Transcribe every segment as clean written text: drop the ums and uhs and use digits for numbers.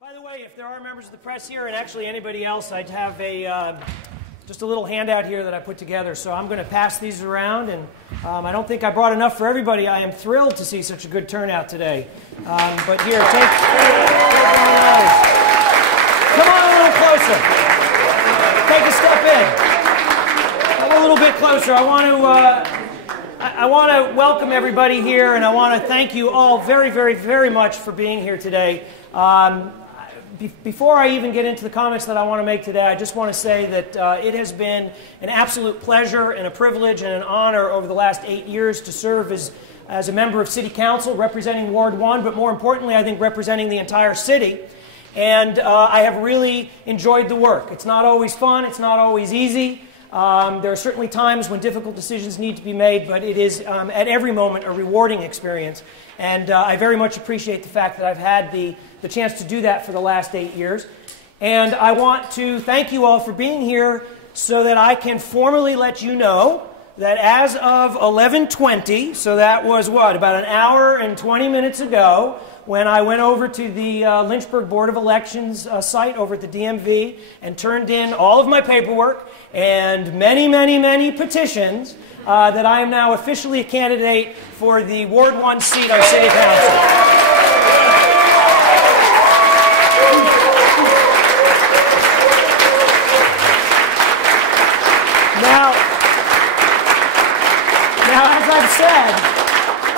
By the way, if there are members of the press here, and actually anybody else, I'd have just a little handout here that I put together. So I'm going to pass these around, and I don't think I brought enough for everybody. I am thrilled to see such a good turnout today. But here, take one of those. Come on a little closer. Take a step in. Come a little bit closer. I want to welcome everybody here, and I want to thank you all very, very, very much for being here today. Before I even get into the comments that I want to make today, I just want to say that it has been an absolute pleasure and a privilege and an honor over the last 8 years to serve as a member of City Council representing Ward 1, but more importantly, I think representing the entire city. And I have really enjoyed the work. It's not always fun. It's not always easy. There are certainly times when difficult decisions need to be made, but it is at every moment a rewarding experience. And I very much appreciate the fact that I've had the chance to do that for the last 8 years. And I want to thank you all for being here so that I can formally let you know that as of 11:20, so that was what, about an hour and 20 minutes ago, when I went over to the Lynchburg Board of Elections site over at the DMV and turned in all of my paperwork and many, many, many petitions, that I am now officially a candidate for the Ward 1 seat on City Council. Now,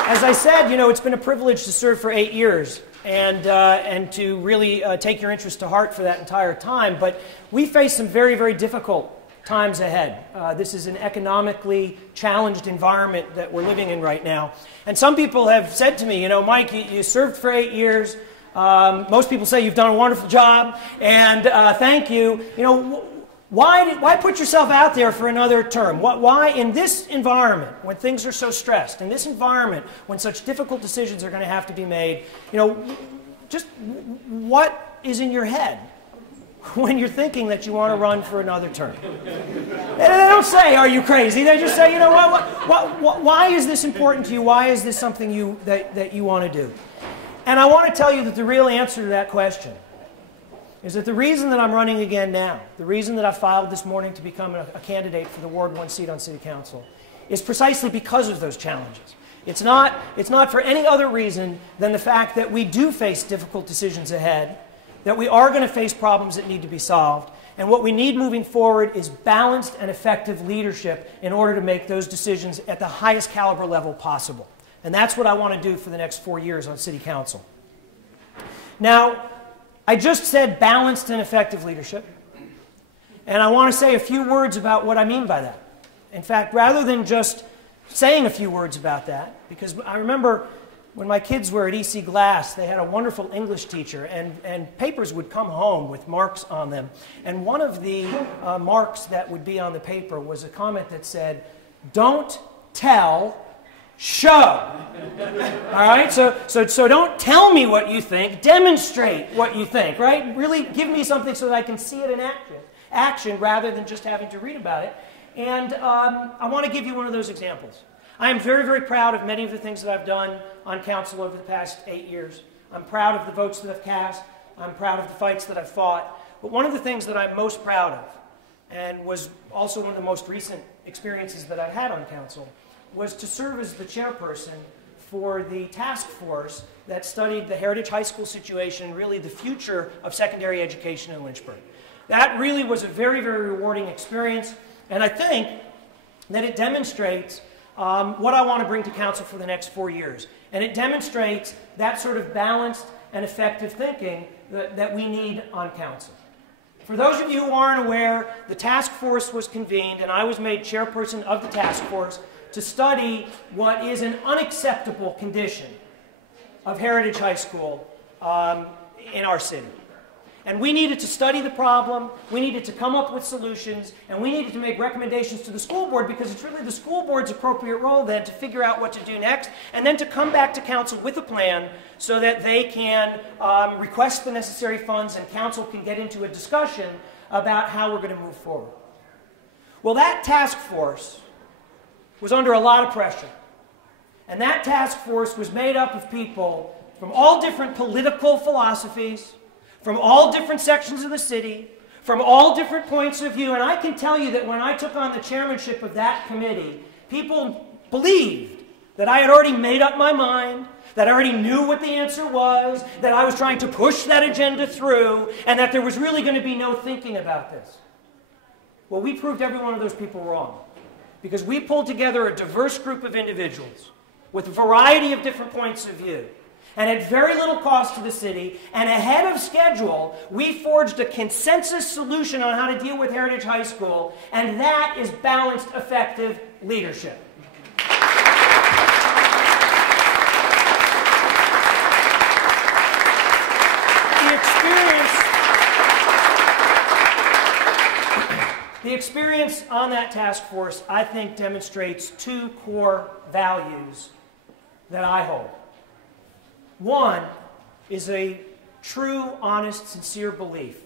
as I said, you know, it's been a privilege to serve for 8 years and to really take your interest to heart for that entire time. But we face some very, very difficult times ahead. This is an economically challenged environment that we're living in right now. And some people have said to me, you know, Mike, you served for 8 years. Most people say you've done a wonderful job, and thank you. You know, why put yourself out there for another term? Why, in this environment, when things are so stressed, in this environment, when such difficult decisions are going to have to be made, you know, just what is in your head when you're thinking that you want to run for another term? They don't say, are you crazy? They just say, you know, why is this important to you? Why is this something that you want to do? And I want to tell you that the real answer to that question is that the reason that I'm running again now, the reason that I filed this morning to become a candidate for the Ward 1 seat on City Council, is precisely because of those challenges. It's not for any other reason than the fact that we do face difficult decisions ahead, that we are going to face problems that need to be solved, and what we need moving forward is balanced and effective leadership in order to make those decisions at the highest caliber level possible. And that's what I want to do for the next 4 years on City Council. Now, I just said balanced and effective leadership, and I want to say a few words about what I mean by that. In fact, rather than just saying a few words about that, because I remember when my kids were at EC Glass, they had a wonderful English teacher, and papers would come home with marks on them. And one of the marks that would be on the paper was a comment that said, "Don't tell, show." All right, so don't tell me what you think, demonstrate what you think, right? Really give me something so that I can see it in action rather than just having to read about it. And I want to give you one of those examples. I am very, very proud of many of the things that I've done on council over the past 8 years. I'm proud of the votes that I've cast. I'm proud of the fights that I've fought. But one of the things that I'm most proud of, and was also one of the most recent experiences that I had on council, was to serve as the chairperson for the task force that studied the Heritage High School situation, really the future of secondary education in Lynchburg. That really was a very, very rewarding experience, and I think that it demonstrates what I want to bring to council for the next 4 years. And it demonstrates that sort of balanced and effective thinking that we need on council. For those of you who aren't aware, the task force was convened, and I was made chairperson of the task force to study what is an unacceptable condition of Heritage High School in our city. And we needed to study the problem, we needed to come up with solutions, and we needed to make recommendations to the school board, because it's really the school board's appropriate role then to figure out what to do next, and then to come back to council with a plan so that they can request the necessary funds and council can get into a discussion about how we're going to move forward. Well, that task force was under a lot of pressure. And that task force was made up of people from all different political philosophies, from all different sections of the city, from all different points of view. And I can tell you that when I took on the chairmanship of that committee, people believed that I had already made up my mind, that I already knew what the answer was, that I was trying to push that agenda through, and that there was really going to be no thinking about this. Well, we proved every one of those people wrong, because we pulled together a diverse group of individuals with a variety of different points of view. And at very little cost to the city, and ahead of schedule, we forged a consensus solution on how to deal with Heritage High School, and that is balanced, effective leadership. The experience on that task force, I think, demonstrates two core values that I hold. One is a true, honest, sincere belief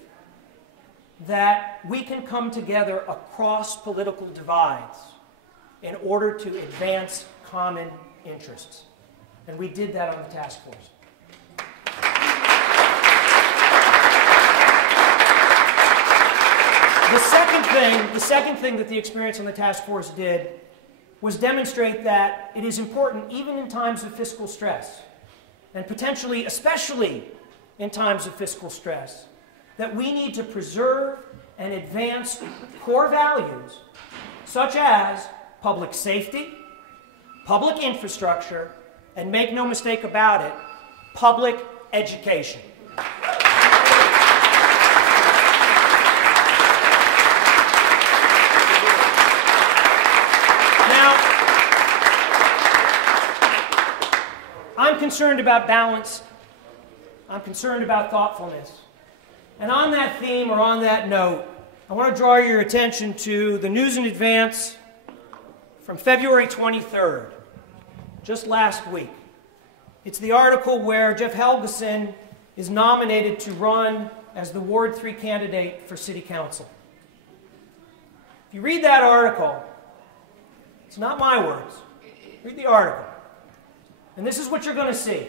that we can come together across political divides in order to advance common interests. And we did that on the task force. The second thing that the experience on the task force did was demonstrate that it is important, even in times of fiscal stress, and potentially, especially in times of fiscal stress, that we need to preserve and advance core values such as public safety, public infrastructure, and make no mistake about it, public education. I'm concerned about balance. I'm concerned about thoughtfulness. And on that theme, or on that note, I want to draw your attention to the News in Advance from February 23rd, just last week. It's the article where Jeff Helgeson is nominated to run as the Ward 3 candidate for City Council. If you read that article, it's not my words. Read the article. And this is what you're going to see.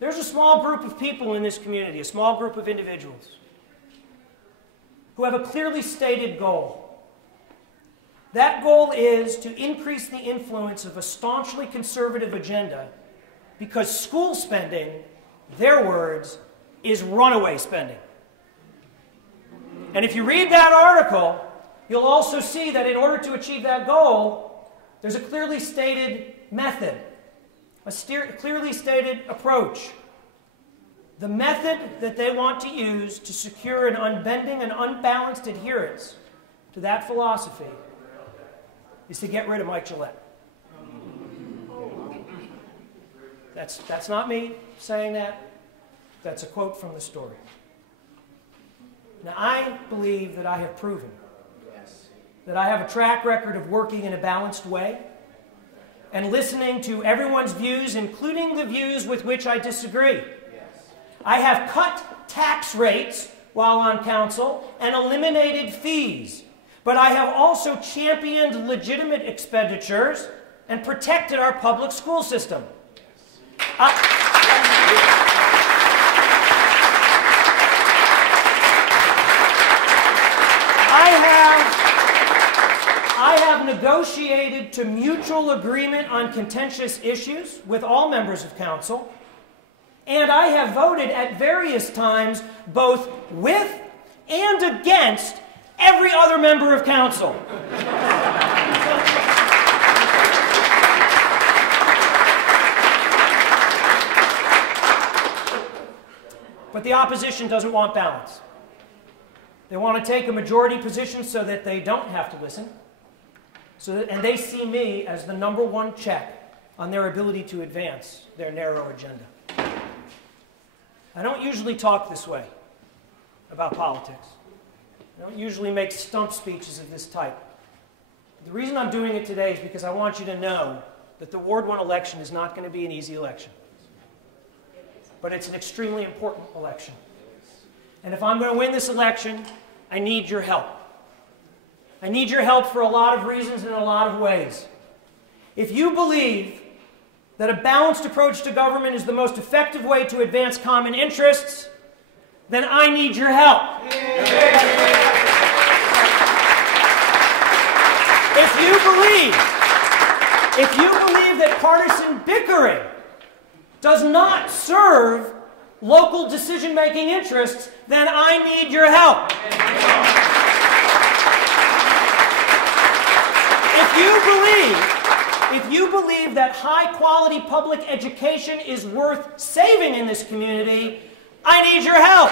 There's a small group of people in this community, a small group of individuals, who have a clearly stated goal. That goal is to increase the influence of a staunchly conservative agenda because school spending, their words, is runaway spending. And if you read that article, you'll also see that in order to achieve that goal, there's a clearly stated method. A clearly stated approach. The method that they want to use to secure an unbending and unbalanced adherence to that philosophy is to get rid of Mike Gillette. That's not me saying that. That's a quote from the story. Now, I believe that I have proven that I have a track record of working in a balanced way and listening to everyone's views, including the views with which I disagree. I have cut tax rates while on council and eliminated fees. But I have also championed legitimate expenditures and protected our public school system. I have negotiated to mutual agreement on contentious issues with all members of council, and I have voted at various times both with and against every other member of council. But the opposition doesn't want balance. They want to take a majority position so that they don't have to listen. And they see me as the #1 check on their ability to advance their narrow agenda. I don't usually talk this way about politics. I don't usually make stump speeches of this type. The reason I'm doing it today is because I want you to know that the Ward 1 election is not going to be an easy election. But it's an extremely important election. And if I'm going to win this election, I need your help. I need your help for a lot of reasons and in a lot of ways. If you believe that a balanced approach to government is the most effective way to advance common interests, then I need your help. If you believe that partisan bickering does not serve local decision-making interests, then I need your help. If you believe that high-quality public education is worth saving in this community, I need your help.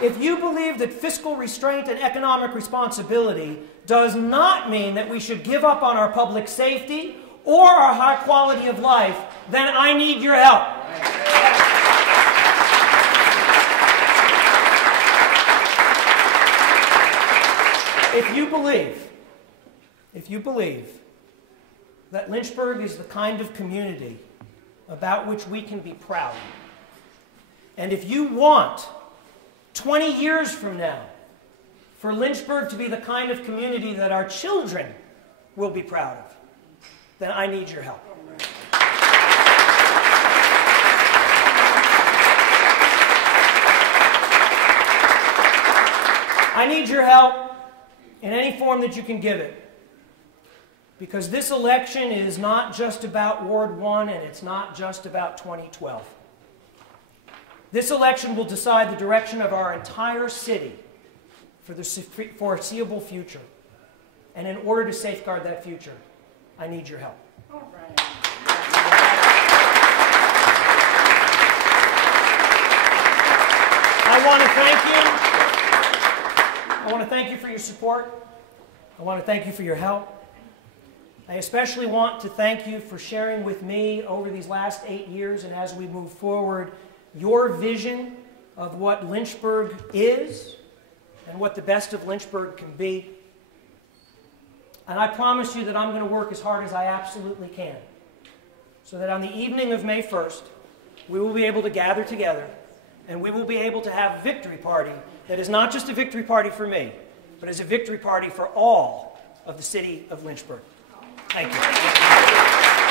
If you believe that fiscal restraint and economic responsibility does not mean that we should give up on our public safety or our high quality of life, then I need your help. If you believe that Lynchburg is the kind of community about which we can be proud, and if you want 20 years from now for Lynchburg to be the kind of community that our children will be proud of, then I need your help. I need your help in any form that you can give it. Because this election is not just about Ward 1 and it's not just about 2012. This election will decide the direction of our entire city for the foreseeable future. And in order to safeguard that future, I need your help. All right. I want to thank you for your support. I want to thank you for your help. I especially want to thank you for sharing with me over these last 8 years and as we move forward your vision of what Lynchburg is and what the best of Lynchburg can be. And I promise you that I'm going to work as hard as I absolutely can so that on the evening of May 1st, we will be able to gather together and we will be able to have a victory party that is not just a victory party for me, but is a victory party for all of the city of Lynchburg. Thank you.